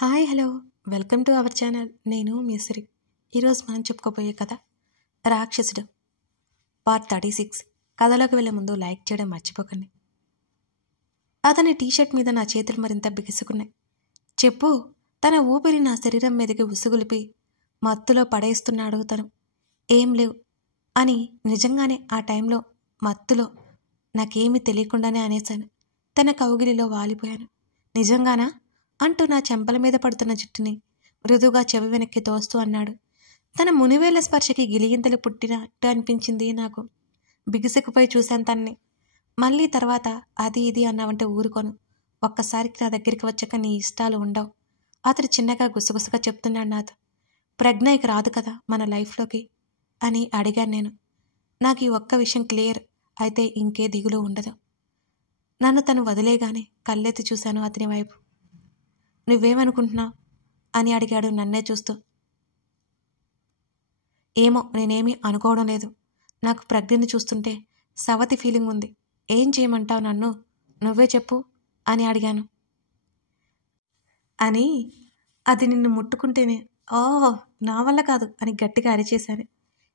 Hi hello welcome to our channel. నేను మీ సిరి. ఈరోజు మనం చెప్పుకోబోయే కథ రాక్షసుడు పార్ట్ 36. కథలోకి వెళ్ళే ముందు లైక్ చేయడం మర్చిపోకండి. అతని టీషర్ట్ మీద నా చేతులు మరింత బిగుసుకున్నాయి. చెప్పు. తన ఊపిరి నా శరీరం మీదకి ఉసుగులిపి మత్తులో పడేస్తున్నాడు తను. ఏం లేవు అని నిజంగానే ఆ టైంలో మత్తులో నాకేమీ తెలియకుండానే అనేశాను. తన కౌగిలిలో వాలిపోయాను. నిజంగానా అంటూ నా చెంపల మీద పడుతున్న జుట్టుని మృదువుగా చెవి వెనక్కి తోస్తూ అన్నాడు. తన మునివేళ్ల స్పర్శకి గిలిగింతలు పుట్టినట్టు అనిపించింది నాకు. బిగుసుకుపోయి చూశాను తన్ని. మళ్ళీ తర్వాత అది ఇది అన్నావంటే ఊరుకోను. ఒక్కసారికి నా దగ్గరికి వచ్చాక నీ ఇష్టాలు ఉండవు. అతడు చిన్నగా గుసగుసగా చెప్తున్నాడు నాతో. ప్రజ్ఞ ఇక రాదు కదా మన లైఫ్లోకి అని అడిగాను నేను. నాకు ఈ ఒక్క విషయం క్లియర్ అయితే ఇంకే దిగులు ఉండదు. నన్ను తను వదిలేగానే కళ్ళెత్తి చూశాను అతని వైపు. నువ్వేమనుకుంటున్నావు అని అడిగాడు నన్నే చూస్తూ. ఏమో నేనేమీ అనుకోవడం లేదు. నాకు ప్రజ్ఞని చూస్తుంటే సవతి ఫీలింగ్ ఉంది. ఏం చేయమంటావు నన్ను? నువ్వే చెప్పు అని అడిగాను. అని అది నిన్ను ముట్టుకుంటేనే నా వల్ల కాదు అని గట్టిగా అరిచేశాను.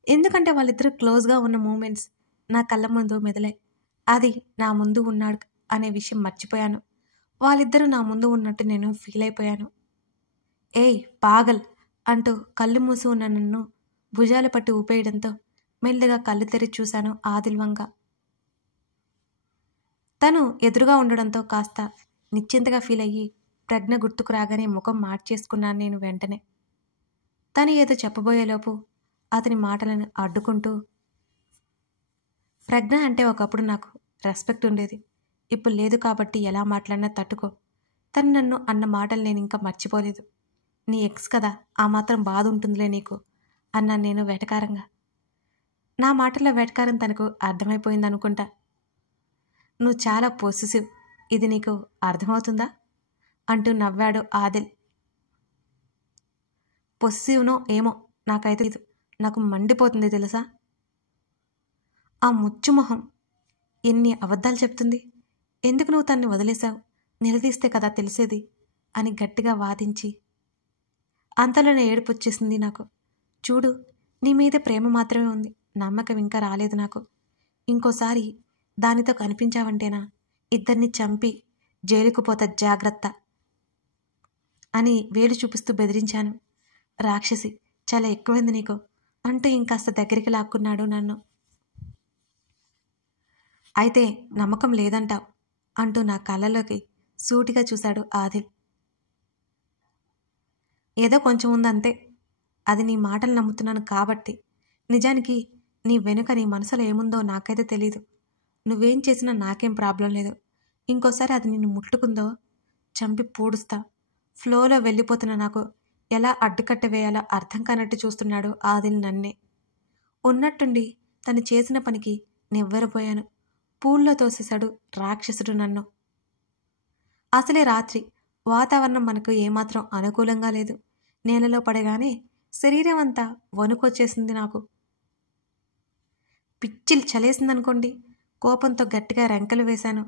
ఎందుకంటే వాళ్ళిద్దరూ క్లోజ్గా ఉన్న మూమెంట్స్ నా కళ్ళ ముందు మెదలాయి. అది నా ముందు ఉన్నాడు అనే విషయం మర్చిపోయాను. వాళ్ళిద్దరూ నా ముందు ఉన్నట్టు నేను ఫీల్ అయిపోయాను. ఏయ్ పాగల్ అంటూ కళ్ళు మూసి ఉన్న నన్ను భుజాలు పట్టి ఊపేయడంతో మెల్లిగా కళ్ళు తెరిచి చూశాను ఆదిల్ వంక. తను ఎదురుగా ఉండడంతో కాస్త నిశ్చింతగా ఫీల్ అయ్యి ప్రజ్ఞ గుర్తుకు రాగానే ముఖం మార్చేసుకున్నాను నేను వెంటనే. తను ఏదో చెప్పబోయేలోపు అతని మాటలను అడ్డుకుంటూ, ప్రజ్ఞ అంటే ఒకప్పుడు నాకు రెస్పెక్ట్ ఉండేది. ఇప్పుడు లేదు కాబట్టి ఎలా మాట్లాడినా తట్టుకో. తను నన్ను అన్న మాటలు నేను ఇంకా మర్చిపోలేదు. నీ ఎక్స్ కదా, ఆ మాత్రం బాధ ఉంటుందిలే నీకు అన్నాను నేను వెటకారంగా. నా మాటల్లో వెటకారం తనకు అర్థమైపోయింది అనుకుంటా. నువ్వు చాలా పొసెసివ్, ఇది నీకు అర్థమవుతుందా అంటూ నవ్వాడు ఆదిల్. పొసెసివ్నో ఏమో నాకైతే ఇది నాకు మండిపోతుంది తెలుసా. ఆ ముచ్చుమొహం ఎన్ని అబద్ధాలు చెప్తుంది. ఎందుకు నువ్వు తన్ని వదిలేశావు? నిలదీస్తే కదా తెలిసేది అని గట్టిగా వాదించి అంతలోనే ఏడుపు వచ్చేసింది నాకు. చూడు, నీ మీద ప్రేమ మాత్రమే ఉంది, నమ్మకం ఇంకా రాలేదు నాకు. ఇంకోసారి దానితో కనిపించావంటేనా ఇద్దరిని చంపి జైలుకు పోతా జాగ్రత్త అని వేలు చూపిస్తూ బెదిరించాను. రాక్షసి, చాలా ఎక్కువైంది నీకు అంటూ ఇంకాస్త దగ్గరికి లాక్కున్నాడు నన్ను. అయితే నమ్మకం లేదంటావు అంటూ నా కళ్ళలోకి సూటిగా చూశాడు ఆదిల్. ఏదో కొంచెం ఉందంతే. అది నీ మాటలు నమ్ముతున్నాను కాబట్టి. నిజానికి నీ వెనుక నీ మనసులో ఏముందో నాకైతే తెలీదు. నువ్వేం చేసినా నాకేం ప్రాబ్లం లేదు. ఇంకోసారి అది నిన్ను ముట్టుకుందో చంపి పూడుస్తా. ఫ్లోలో వెళ్ళిపోతున్న నాకు ఎలా అడ్డుకట్ట వేయాలో అర్థం కానట్టు చూస్తున్నాడు ఆదిల్ నన్నే. ఉన్నట్టుండి తను చేసిన పనికి నివ్వెరపోయాను. పూల్లో తోసేశాడు రాక్షసుడు నన్ను. అసలే రాత్రి, వాతావరణం మనకు ఏమాత్రం అనుకూలంగా లేదు. నేలలో పడగానే శరీరం అంతా వణుకొచ్చేసింది నాకు. పిచ్చిలు చలేసిందనుకోండి. కోపంతో గట్టిగా రెంకలు వేశాను.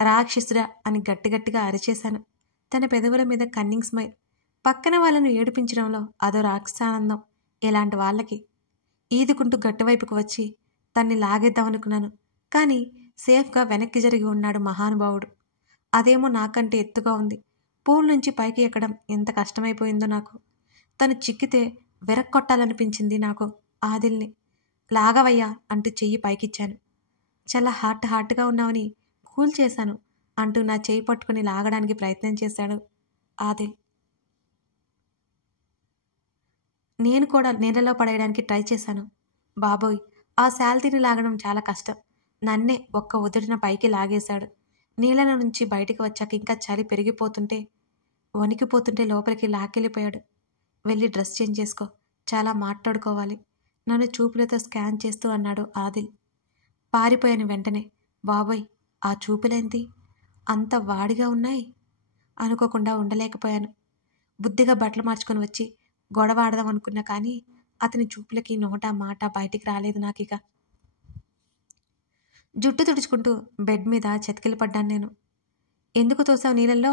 రాక్షసుడా అని గట్టిగట్టిగా అరిచేశాను. తన పెదవుల మీద కన్నింగ్ స్మైల్. పక్కన వాళ్ళను ఏడిపించడంలో అదో రాక్షసానందం ఇలాంటి వాళ్ళకి. ఈదుకుంటూ గట్టువైపుకు వచ్చి తన్ని లాగేద్దామనుకున్నాను. కానీ సేఫ్గా వెనక్కి జరిగి ఉన్నాడు మహానుభావుడు. అదేమో నాకంటే ఎత్తుగా ఉంది. పూల్ నుంచి పైకి ఎక్కడం ఎంత కష్టమైపోయిందో నాకు. తను చిక్కితే విరక్కొట్టాలనిపించింది నాకు ఆదిల్ని. లాగవయ్యా అంటూ చెయ్యి పైకిచ్చాను. చాలా హాట్గా ఉన్నావని కూల్ చేశాను అంటూ నా చెయ్యి పట్టుకుని లాగడానికి ప్రయత్నం చేశాడు ఆదిల్. నేను కూడా నీళ్ళలో పడేయడానికి ట్రై చేశాను. బాబోయ్, ఆ శాల్తీని లాగడం చాలా కష్టం. నన్నే ఒక్క ఉదుటిన పైకి లాగేశాడు. నీళ్ళ నుంచి బయటికి వచ్చాక ఇంకా చలి పెరిగిపోతుంటే వణికిపోతుంటే లోపలికి లాక్కెళ్ళిపోయాడు. వెళ్ళి డ్రెస్ చేంజ్ చేసుకో, చాలా మాట్లాడుకోవాలి నన్ను చూపులతో స్కాన్ చేస్తూ అన్నాడు ఆదిల్. పారిపోయాను వెంటనే. బాబోయ్, ఆ చూపులేంటి అంత వాడిగా ఉన్నాయి. అనుకోకుండా ఉండలేకపోయాను. బుద్ధిగా బట్టలు మార్చుకొని వచ్చి గొడవ ఆడదాం అనుకున్నా కానీ అతని చూపులకి నోట మాట బయటికి రాలేదు నాకిక. జుట్టు తుడుచుకుంటూ బెడ్ మీద చతికిలు పడ్డాను నేను. ఎందుకు తోసావు నీళ్ళల్లో?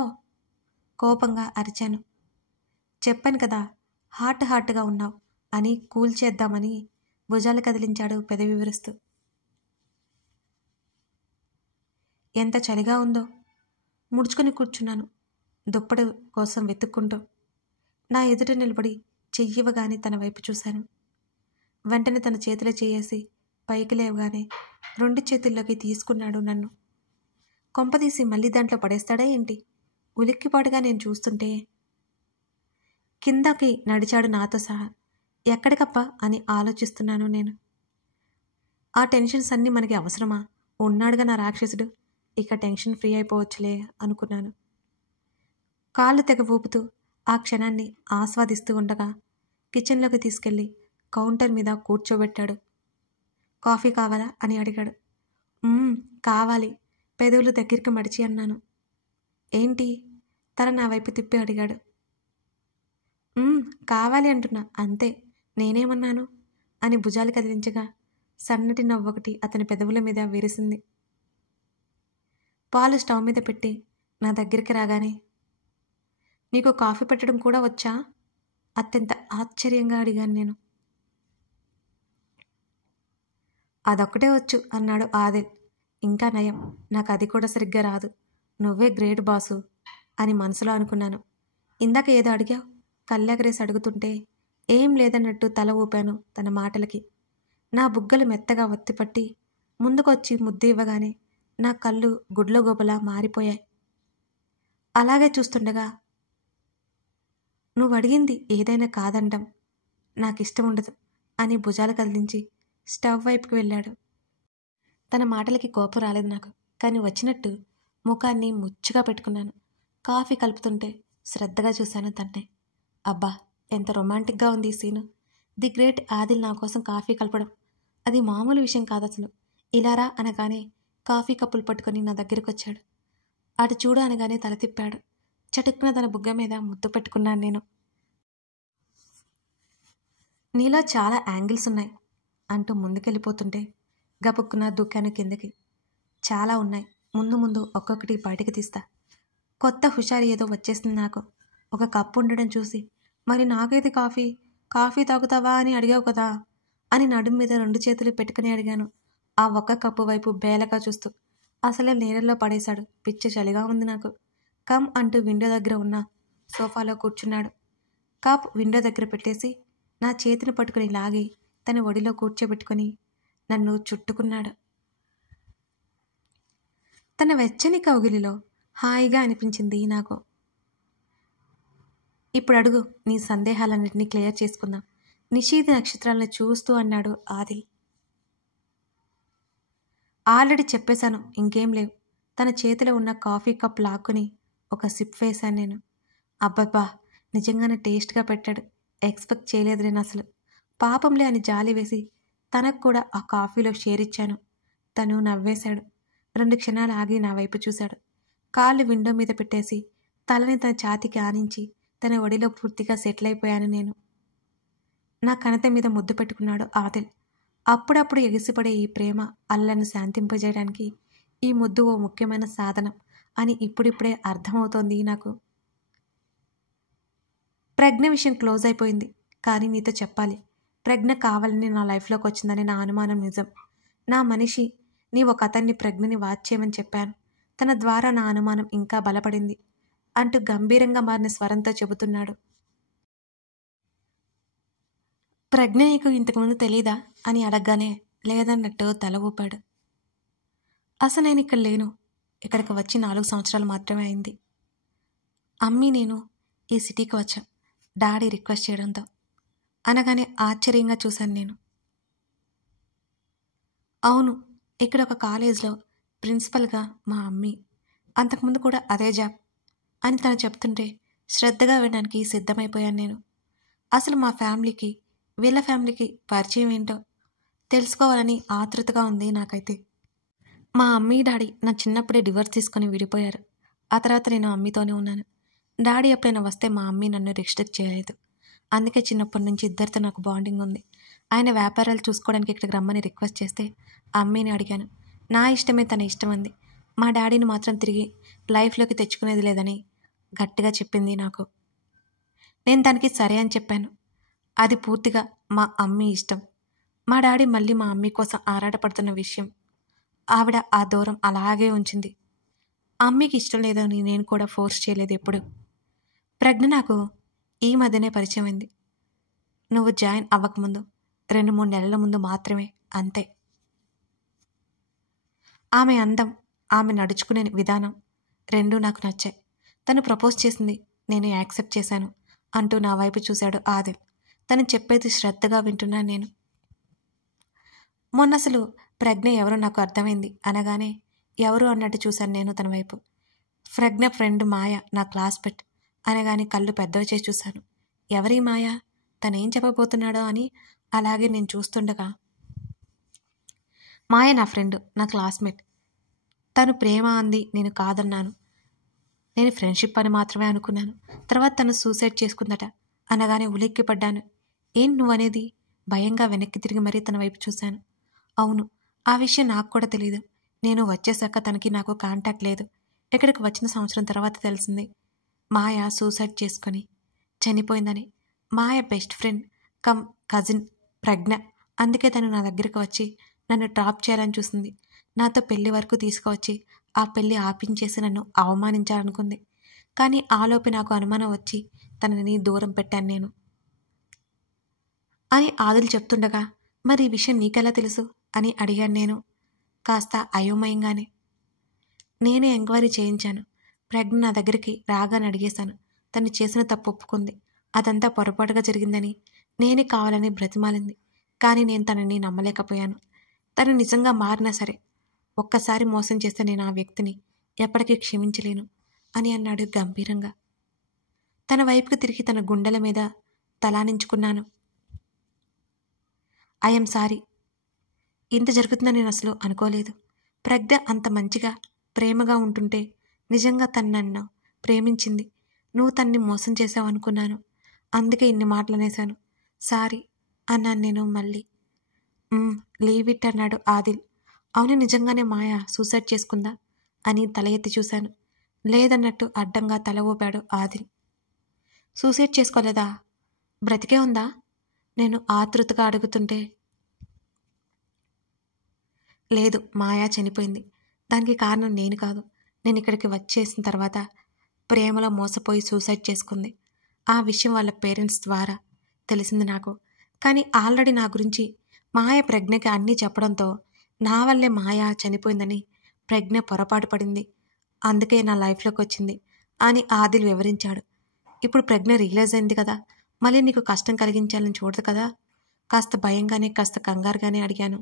కోపంగా అరిచాను. చెప్పాను కదా, హార్ట్గా ఉన్నావు అని కూల్ చేద్దామని భుజాలు కదిలించాడు పెదవి విరుస్తూ. ఎంత చలిగా ఉందో. ముడుచుకొని కూర్చున్నాను దుప్పటి కోసం వెతుక్కుంటూ. నా ఎదుట నిలబడి చెయ్యివ్వగానే తన వైపు చూశాను. వెంటనే తన చేతిలో చేయేసి పైకి లేవగానే 2 చేతుల్లోకి తీసుకున్నాడు నన్ను. కొంపదీసి మళ్ళీ దాంట్లో పడేస్తాడా ఏంటి? ఉలిక్కిపాటుగా నేను చూస్తుంటే కిందకి నడిచాడు నాతో సహా. ఎక్కడికప్పా అని ఆలోచిస్తున్నాను నేను. ఆ టెన్షన్స్ అన్నీ మనకి అవసరమా? ఉన్నాడుగా నా రాక్షసుడు, ఇక టెన్షన్ ఫ్రీ అయిపోవచ్చులే అనుకున్నాను. కాళ్ళు తెగ ఊపుతూ ఆ క్షణాన్ని ఆస్వాదిస్తూ ఉండగా కిచెన్లోకి తీసుకెళ్ళి కౌంటర్ మీద కూర్చోబెట్టాడు. కాఫీ కావాలా అని అడిగాడు. కావాలి పెదవులు దగ్గరికి మడిచి అన్నాను. ఏంటి? తల నా వైపు తిప్పి అడిగాడు. కావాలి అంటున్నా అంతే, నేనేమన్నాను అని భుజాలు కదిలించగా సన్నటి నవ్వొకటి అతని పెదవుల మీద విరిసింది. పాలు స్టవ్ మీద పెట్టి నా దగ్గరికి రాగానే, నీకు కాఫీ పెట్టడం కూడా వచ్చా? అత్యంత ఆశ్చర్యంగా అడిగాను నేను. అదొక్కటే వచ్చు అన్నాడు ఆదిల్. ఇంకా నయం, నాకు అది కూడా సరిగ్గా రాదు. నువ్వే గ్రేట్ బాసు అని మనసులో అనుకున్నాను. ఇందాక ఏదో అడిగావు? కళ్ళెగరేసి అడుగుతుంటే ఏం లేదన్నట్టు తల ఊపాను తన మాటలకి. నా బుగ్గలు మెత్తగా ఒత్తిపట్టి ముందుకొచ్చి ముద్దు ఇవ్వగానే నా కళ్ళు గుడ్ల గోబలా మారిపోయాయి. అలాగే చూస్తుండగా, నువ్వు అడిగింది ఏదైనా కాదండం నాకిష్టం ఉండదు అని భుజాలు కదిలించి స్టవ్ వైపుకి వెళ్ళాడు. తన మాటలకి కోపం రాలేదు నాకు, కానీ వచ్చినట్టు ముఖాన్ని ముచ్చుగా పెట్టుకున్నాను. కాఫీ కలుపుతుంటే శ్రద్ధగా చూశాను తన్నే. అబ్బా, ఎంత రొమాంటిక్గా ఉంది ఈ సీను. ది గ్రేట్ ఆదిల్ నా కోసం కాఫీ కలపడం అది మామూలు విషయం కాదు అసలు. ఇలారా అనగానే కాఫీ కప్పులు పట్టుకొని నా దగ్గరికి వచ్చాడు. అటు చూడు అనగానే తల తిప్పాడు. చటుక్కున తన బుగ్గ మీద ముద్దు పెట్టుకున్నాను నేను. నీలో చాలా యాంగిల్స్ ఉన్నాయి అంటూ ముందుకెళ్ళిపోతుంటే గబుక్కున దూకాను కిందకి. చాలా ఉన్నాయి, ముందు ముందు ఒక్కొక్కటి బయటకు తీస్తా. కొత్త హుషారు ఏదో వచ్చేసింది నాకు. ఒక కప్పు ఉండడం చూసి, మరి నాకేది కాఫీ తాగుతావా అని అడిగావు కదా అని నడుం మీద 2 చేతులు పెట్టుకుని అడిగాను. ఆ ఒక్క కప్పు వైపు బేలగా చూస్తూ. అసలే నీళ్ళల్లో పడేశాడు. పిచ్చి చలిగా ఉంది నాకు. కమ్ అంటూ విండో దగ్గర ఉన్న సోఫాలో కూర్చున్నాడు. కప్ విండో దగ్గర పెట్టేసి నా చేతిని పట్టుకుని లాగి తన ఒడిలో కూర్చోబెట్టుకుని నన్ను చుట్టుకున్నాడు. తన వెచ్చని కౌగిలిలో హాయిగా అనిపించింది నాకు. ఇప్పుడు అడుగు, నీ సందేహాలన్నింటినీ క్లియర్ చేసుకుందాం నిషీధి నక్షత్రాలను చూస్తూ అన్నాడు ఆదిల్. ఆల్రెడీ చెప్పేశాను, ఇంకేం లేవు. తన చేతిలో ఉన్న కాఫీ కప్ లాక్కుని ఒక సిప్ వేశాను నేను. అబ్బబ్బా, నిజంగానే టేస్ట్గా పెట్టాడు. ఎక్స్పెక్ట్ చేయలేదు నేను అసలు. పాపంలే అని జాలి వేసి తనకు కూడా ఆ కాఫీలో షేర్ ఇచ్చాను. తను నవ్వేశాడు. 2 క్షణాలు ఆగి నా వైపు చూశాడు. కాళ్ళు విండో మీద పెట్టేసి తలని తన ఛాతీకి ఆనించి తన ఒడిలో పూర్తిగా సెటిల్ అయిపోయాను నేను. నా కణత మీద ముద్దు పెట్టుకున్నాడు ఆదిల్. అప్పుడప్పుడు ఎగిసిపడే ఈ ప్రేమ అల్లను శాంతింపజేయడానికి ఈ ముద్దు ఓ ముఖ్యమైన సాధనం అని ఇప్పుడిప్పుడే అర్థమవుతోంది నాకు. ప్రజ్ఞ విషయం క్లోజ్ అయిపోయింది, కానీ నీతో చెప్పాలి. ప్రజ్ఞ కావాలని నా లైఫ్లోకి వచ్చిందని నా అనుమానం నిజం. నా మనిషి నీ ఒక అతన్ని ప్రజ్ఞని వాచ్ చేయమని చెప్పాను. తన ద్వారా నా అనుమానం ఇంకా బలపడింది అంటూ గంభీరంగా మారిన స్వరంతో చెబుతున్నాడు. ప్రజ్ఞ నీకు ఇంతకుముందు తెలీదా అని అడగగానే లేదన్నట్టు తల ఊపాడు. అసలు నేను ఇక్కడ లేను. ఇక్కడికి వచ్చి 4 సంవత్సరాలు మాత్రమే అయింది. అమ్మీ నేను ఈ సిటీకి వచ్చాం డాడీ రిక్వెస్ట్ చేయడంతో అనగానే ఆశ్చర్యంగా చూశాను నేను. అవును, ఇక్కడ ఒక కాలేజ్లో ప్రిన్సిపల్గా మా అమ్మీ, అంతకుముందు కూడా అదే జాబ్ అని తను చెప్తుంటే శ్రద్ధగా వినడానికి సిద్ధమైపోయాను నేను. అసలు మా ఫ్యామిలీకి వీళ్ళ ఫ్యామిలీకి పరిచయం ఏంటో తెలుసుకోవాలని ఆతృతగా ఉంది నాకైతే. మా అమ్మీ డాడీ నా చిన్నప్పుడే డివోర్స్ తీసుకొని విడిపోయారు. ఆ తర్వాత నేను అమ్మీతోనే ఉన్నాను. డాడీ ఎప్పుడైనా వస్తే మా అమ్మీ నన్ను రిస్ట్రిక్ట్ చేయలేదు. అందుకే చిన్నప్పటి నుంచి ఇద్దరితో నాకు బాండింగ్ ఉంది. ఆయన వ్యాపారాలు చూసుకోవడానికి ఇక్కడికి రమ్మని రిక్వెస్ట్ చేస్తే అమ్మీని అడిగాను. నా ఇష్టమే తన ఇష్టం అంది. మా డాడీని మాత్రం తిరిగి లైఫ్లోకి తెచ్చుకునేది లేదని గట్టిగా చెప్పింది నాకు. నేను దానికి సరే అని చెప్పాను. అది పూర్తిగా మా అమ్మీ ఇష్టం. మా డాడీ మళ్ళీ మా అమ్మీ కోసం ఆరాటపడుతున్న విషయం ఆవిడ ఆ దూరం అలాగే ఉంచింది. అమ్మీకి ఇష్టం లేదని నేను కూడా ఫోర్స్ చేయలేదు ఎప్పుడు. ప్రజ్ఞ నాకు ఈ మధ్యనే పరిచయం అయింది. నువ్వు జాయిన్ అవ్వకముందు 2-3 నెలల ముందు మాత్రమే, అంతే. ఆమె అందం, ఆమె నడుచుకునే విధానం రెండూ నాకు నచ్చాయి. తను ప్రపోజ్ చేసింది, నేను యాక్సెప్ట్ చేశాను అంటూ నా వైపు చూశాడు ఆదిల్. తను చెప్పేది శ్రద్ధగా వింటున్నాను నేను. మొన్న అసలు ప్రజ్ఞ ఎవరో నాకు అర్థమైంది అనగానే ఎవరు అన్నట్టు చూశాను నేను తన వైపు. ప్రజ్ఞ ఫ్రెండ్ మాయ, నా క్లాస్మేట్ అనగానే కళ్ళు పెద్దవి చేసి చూశాను. ఎవరి మాయ, తనేం చెప్పబోతున్నాడో అని అలాగే నేను చూస్తుండగా, మాయ నా ఫ్రెండ్, నా క్లాస్మేట్. తను ప్రేమ అంది, నేను కాదన్నాను. నేను ఫ్రెండ్షిప్ అని మాత్రమే అనుకున్నాను. తర్వాత తను సూసైడ్ చేసుకుందట అనగానే ఉలిక్కి పడ్డాను. ఏం నువ్వనేది? భయంగా వెనక్కి తిరిగి మరీ తన వైపు చూశాను. అవును, ఆ విషయం నాకు కూడా తెలీదు. నేను వచ్చేసాక తనకి నాకు కాంటాక్ట్ లేదు. ఇక్కడికి వచ్చిన సంవత్సరం తర్వాత తెలిసింది మాయ సూసైడ్ చేసుకొని చనిపోయిందని. మాయ బెస్ట్ ఫ్రెండ్ కమ్ కజిన్ ప్రజ్ఞ. అందుకే తను నా దగ్గరికి వచ్చి నన్ను డ్రాప్ చేయాలని చూసింది. నాతో పెళ్లి వరకు తీసుకువచ్చి ఆ పెళ్లి ఆపించేసి నన్ను అవమానించాలనుకుంది. కానీ ఆలోపే నాకు అనుమానం వచ్చి తనని దూరం పెట్టాను నేను అని ఆదిల్ చెప్తుండగా, మరి ఈ విషయం నీకెలా తెలుసు అని అడిగాను నేను కాస్త అయోమయంగానే. నేనే ఎంక్వైరీ చేయించాను. ప్రజ్ఞ నా దగ్గరికి రాగానే అడిగేశాను. తను చేసిన తప్పు ఒప్పుకుంది. అదంతా పొరపాటుగా జరిగిందని నేనే కావాలని బ్రతిమాలింది. కానీ నేను తనని నమ్మలేకపోయాను. తను నిజంగా మారినా సరే, ఒక్కసారి మోసం చేస్తే నేను ఆ వ్యక్తిని ఎప్పటికీ క్షమించలేను అని అన్నాడు గంభీరంగా. తన వైపుకి తిరిగి తన గుండెల మీద తలానించుకున్నాను. I'm sorry. ఇంత జరుగుతుందని నేను అసలు అనుకోలేదు. ప్రజ్ఞ అంత మంచిగా ప్రేమగా ఉంటుంటే నిజంగా తను నన్ను ప్రేమించింది. నువ్వు తన్ని మోసం చేసావు అనుకున్నాను. అందుకే ఇన్ని మాటలు అనేశాను. సారీ అన్నాను నేను మళ్ళీ. లీవ్ ఇట్ అన్నాడు ఆదిల్. అవును, నిజంగానే మాయ సూసైడ్ చేసుకుందా అని తల ఎత్తి చూశాను. లేదన్నట్టు అడ్డంగా తల ఊపాడు ఆదిల్. సూసైడ్ చేసుకోలేదా? బ్రతికే ఉందా? నేను ఆతృతగా అడుగుతుంటే, లేదు, మాయా చనిపోయింది. దానికి కారణం నేను కాదు. నేను ఇక్కడికి వచ్చేసిన తర్వాత ప్రేమలో మోసపోయి సూసైడ్ చేసుకుంది. ఆ విషయం వాళ్ళ పేరెంట్స్ ద్వారా తెలిసింది నాకు. కానీ ఆల్రెడీ నా గురించి మాయ ప్రజ్ఞకి అన్నీ చెప్పడంతో నా వల్లే మాయ చనిపోయిందని ప్రజ్ఞ పొరపాటు పడింది. అందుకే నా లైఫ్లోకి వచ్చింది అని ఆదిల్ వివరించాడు. ఇప్పుడు ప్రజ్ఞ రియలైజ్ అయింది కదా, మళ్ళీ నీకు కష్టం కలిగించాలని చూడదు కదా? కాస్త భయంగానే కాస్త కంగారుగానే అడిగాను.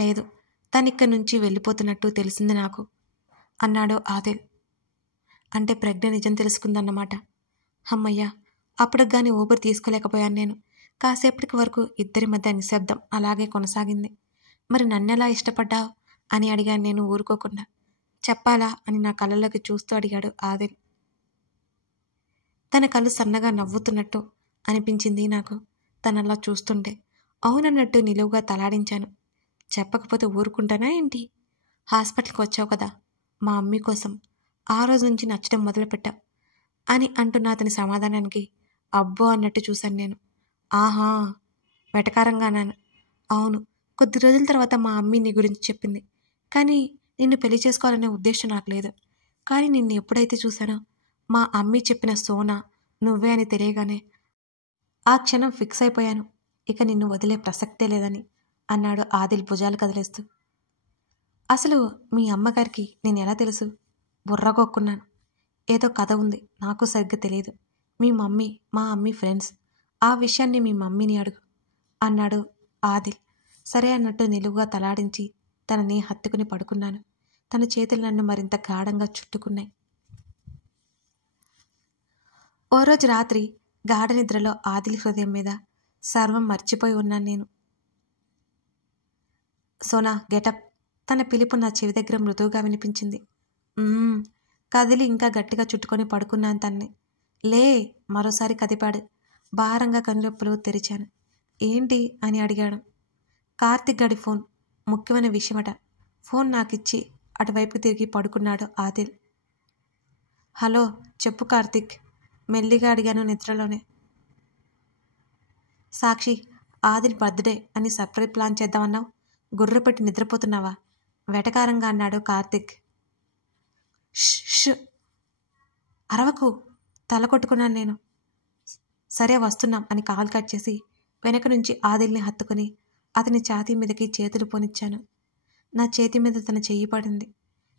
లేదు, తను ఇక్కడి నుంచి వెళ్ళిపోతున్నట్టు తెలిసింది నాకు అన్నాడు ఆదిల్. అంటే ప్రజ్ఞ నిజం తెలుసుకుందన్నమాట. అమ్మయ్యా, అప్పటికి కానీ ఊపిరి తీసుకోలేకపోయాను నేను. కాసేపటికి వరకు ఇద్దరి మధ్య నిశ్శబ్దం అలాగే కొనసాగింది. మరి నన్నెలా ఇష్టపడ్డావు అని అడిగాను నేను ఊరుకోకుండా. చెప్పాలా అని నా కళ్ళలోకి చూస్తూ అడిగాడు ఆదిల్. తన కళ్ళు సన్నగా నవ్వుతున్నట్టు అనిపించింది నాకు తనలా చూస్తుంటే. అవునన్నట్టు నిలువుగా తలాడించాను. చెప్పకపోతే ఊరుకుంటానా ఏంటి? హాస్పిటల్కి వచ్చావు కదా మా అమ్మీ కోసం, ఆ రోజు నుంచి నచ్చడం మొదలుపెట్టావు అని అంటున్న అతని సమాధానానికి అబ్బో అన్నట్టు చూశాను నేను. ఆహా, వెటకారంగా అన్నాను. అవును, కొద్ది రోజుల తర్వాత మా అమ్మీ నీ గురించి చెప్పింది. కానీ నిన్ను పెళ్లి చేసుకోవాలనే ఉద్దేశం నాకు లేదు. కానీ నిన్ను ఎప్పుడైతే చూశానో మా అమ్మీ చెప్పిన సోనా నువ్వే అని తెలియగానే ఆ క్షణం ఫిక్స్ అయిపోయాను. ఇక నిన్ను వదిలే ప్రసక్తే లేదని అన్నాడు ఆదిల్ భుజాలు కదిలేస్తూ. అసలు మీ అమ్మగారికి నేను ఎలా తెలుసు? బుర్రగొక్కున్నాను. ఏదో కథ ఉంది, నాకు సరిగ్గా తెలియదు. మీ మమ్మీ మా అమ్మీ ఫ్రెండ్స్. ఆ విషయాన్ని మీ మమ్మీని అడుగు అన్నాడు ఆదిల్. సరే అన్నట్టు నిలువుగా తలాడించి తనని హత్తుకుని పడుకున్నాను. తన చేతులు నన్ను మరింత గాఢంగా చుట్టుకున్నాయి. ఓ రోజు రాత్రి గాఢ నిద్రలో ఆదిల్ హృదయం మీద సర్వం మర్చిపోయి ఉన్నాను నేను. సోనా గెటప్. తన పిలుపు నా చెవి దగ్గర మృదువుగా వినిపించింది. కదిలి ఇంకా గట్టిగా చుట్టుకొని పడుకున్నాను తన్ని. లే, మరోసారి కదిపాడు. భారంగా కనురెప్పలు తెరిచాను. ఏంటి అని అడిగాడు. కార్తిక్ గడి ఫోన్, ముఖ్యమైన విషయమట. ఫోన్ నాకిచ్చి అటువైపు తిరిగి పడుకున్నాడు ఆదిల్. హలో చెప్పు కార్తిక్. మెల్లిగా అడిగాను నిద్రలోనే. సాక్షి, ఆదిల్ బర్త్డే అని సర్ప్రైజ్ ప్లాన్ చేద్దామన్నావు, గుర్రపెట్టి నిద్రపోతున్నావా? వెటకారంగా అన్నాడు కార్తిక్. ష్, అరవకు, తల కొట్టుకున్నాను నేను. సరే వస్తున్నాం అని కాల్ కట్ చేసి వెనక నుంచి ఆదిల్ని హత్తుకుని అతని ఛాతీ మీదకి చేతులు పోనిచ్చాను. నా చేతి మీద తన చెయ్యి పడింది.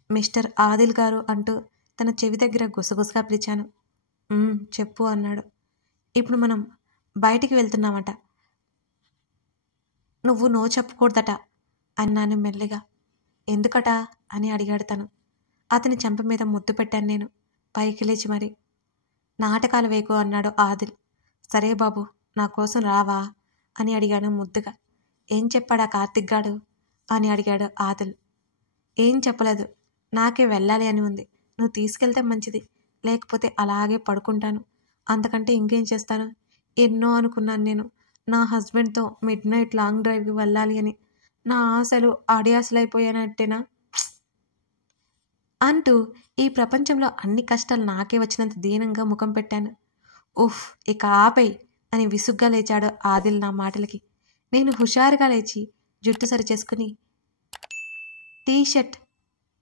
మిస్టర్ ఆదిల్ గారు అంటూ తన చెవి దగ్గర గుసగుసగా పిలిచాను. చెప్పు అన్నాడు. ఇప్పుడు మనం బయటికి వెళ్తున్నామట, నువ్వు నో చెప్పకూడదట అన్నాను మెల్లిగా. ఎందుకట అని అడిగాడు తను. అతని చెంప మీద ముద్దు పెట్టాను నేను పైకి లేచి మరి. నాటకాలు వేకు అన్నాడు ఆదిల్. సరే బాబు, నా కోసం రావా అని అడిగాను ముద్దుగా. ఏం చెప్పాడా కార్తిక్ గాడు అని అడిగాడు ఆదిల్. ఏం చెప్పలేదు, నాకే వెళ్ళాలి అని ఉంది. నువ్వు తీసుకెళ్తే మంచిది, లేకపోతే అలాగే పడుకుంటాను. అంతకంటే ఇంకేం చేస్తాను? ఎన్నో అనుకున్నాను నేను నా హస్బెండ్తో మిడ్నైట్ లాంగ్ డ్రైవ్కి వెళ్ళాలి అని. నా ఆశలు అడియాసలైపోయానట్టేనా అంటూ ఈ ప్రపంచంలో అన్ని కష్టాలు నాకే వచ్చినంత దీనంగా ముఖం పెట్టాను. ఉఫ్, ఇక ఆపై అని విసుగ్గా లేచాడు ఆదిల్ నా మాటలకి. నేను హుషారుగా లేచి జుట్టు సరిచేసుకుని టీ షర్ట్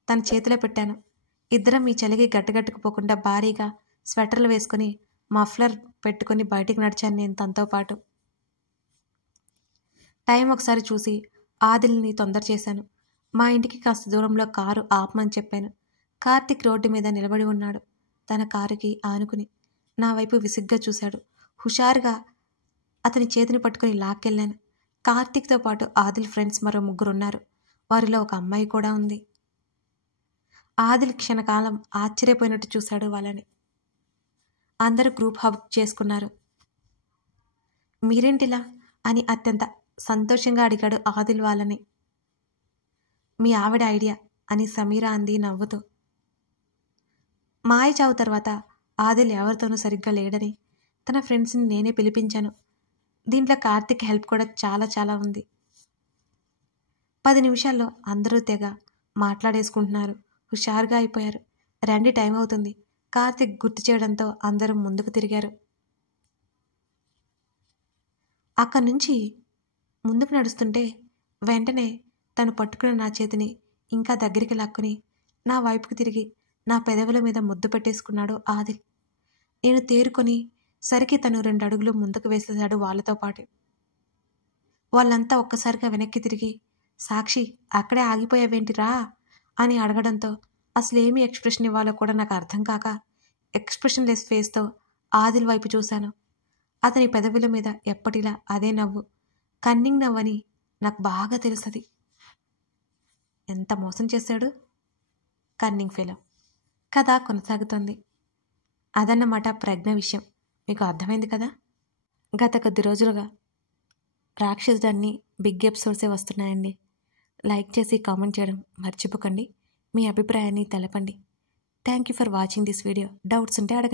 తన చేతిలో పెట్టాను. ఇద్దరం ఈ చలికి గట్టుకుపోకుండా భారీగా స్వెటర్లు వేసుకుని మఫ్లర్ పెట్టుకుని బయటికి నడిచాను నేను తనతో పాటు. టైం ఒకసారి చూసి ఆదిల్ని తొందర చేశాను. మా ఇంటికి కాస్త దూరంలో కారు ఆపమని చెప్పాను. కార్తిక్ రోడ్డు మీద నిలబడి ఉన్నాడు, తన కారుకి ఆనుకుని. నా వైపు విసుగ్గా చూశాడు. హుషారుగా అతని చేతిని పట్టుకుని లాక్కెళ్ళాను. కార్తిక్తో పాటు ఆదిల్ ఫ్రెండ్స్ మరో 3 ఉన్నారు. వారిలో ఒక అమ్మాయి కూడా ఉంది. ఆదిల్ క్షణకాలం ఆశ్చర్యపోయినట్టు చూశాడు వాళ్ళని. అందరూ గ్రూప్ హగ్ చేసుకున్నారు. మీరేంటిలా అని అత్యంత సంతోషంగా అడిగాడు ఆదిల్ వాళ్ళని. మీ ఆవిడ ఐడియా అని సమీరా అంది నవ్వుతూ. మాయ చావు తర్వాత ఆదిల్ ఎవరితోనూ సరిగ్గా లేడని తన ఫ్రెండ్స్ని నేనే పిలిపించాను. దీంట్లో కార్తిక్ హెల్ప్ కూడా చాలా చాలా ఉంది. 10 నిమిషాల్లో అందరూ తెగ మాట్లాడేసుకుంటున్నారు. హుషారుగా అయిపోయారు. రండి, టైం అవుతుంది కార్తిక్ గుర్తు చేయడంతో అందరూ ముందుకు తిరిగారు. అక్కడి నుంచి ముందుకు నడుస్తుంటే వెంటనే తను పట్టుకున్న నా చేతిని ఇంకా దగ్గరికి లాక్కుని నా వైపుకు తిరిగి నా పెదవుల మీద ముద్దు పెట్టేసుకున్నాడు ఆదిల్. నేను తేరుకొని సరికి తను 2 అడుగులు ముందుకు వేసేశాడు వాళ్ళతో పాటు. వాళ్ళంతా ఒక్కసారిగా వెనక్కి తిరిగి, సాక్షి అక్కడే ఆగిపోయావేంటిరా అని అడగడంతో అసలేమీ ఎక్స్ప్రెషన్ ఇవ్వాలో కూడా నాకు అర్థం కాక ఎక్స్ప్రెషన్ లెస్ ఫేస్తో ఆదిల్ వైపు చూశాను. అతని పెదవుల మీద ఎప్పటిలా అదే నవ్వు, కన్నింగ్ నవ్వని నాకు బాగా తెలుసది. ఎంత మోసం చేశాడు కన్నింగ్ ఫెలో. కథ కొనసాగుతోంది. అదన్నమాట ప్రజ్ఞ విషయం. మీకు అర్థమైంది కదా. గత కొద్ది రోజులుగా రాక్షసుడన్ని బిగ్ ఎపిసోడ్సే వస్తున్నాయండి. లైక్ చేసి కామెంట్ చేయడం మర్చిపోకండి. మీ అభిప్రాయాన్ని తెలపండి. Thank you for watching this video. Doubts ఉంటే అడగండి.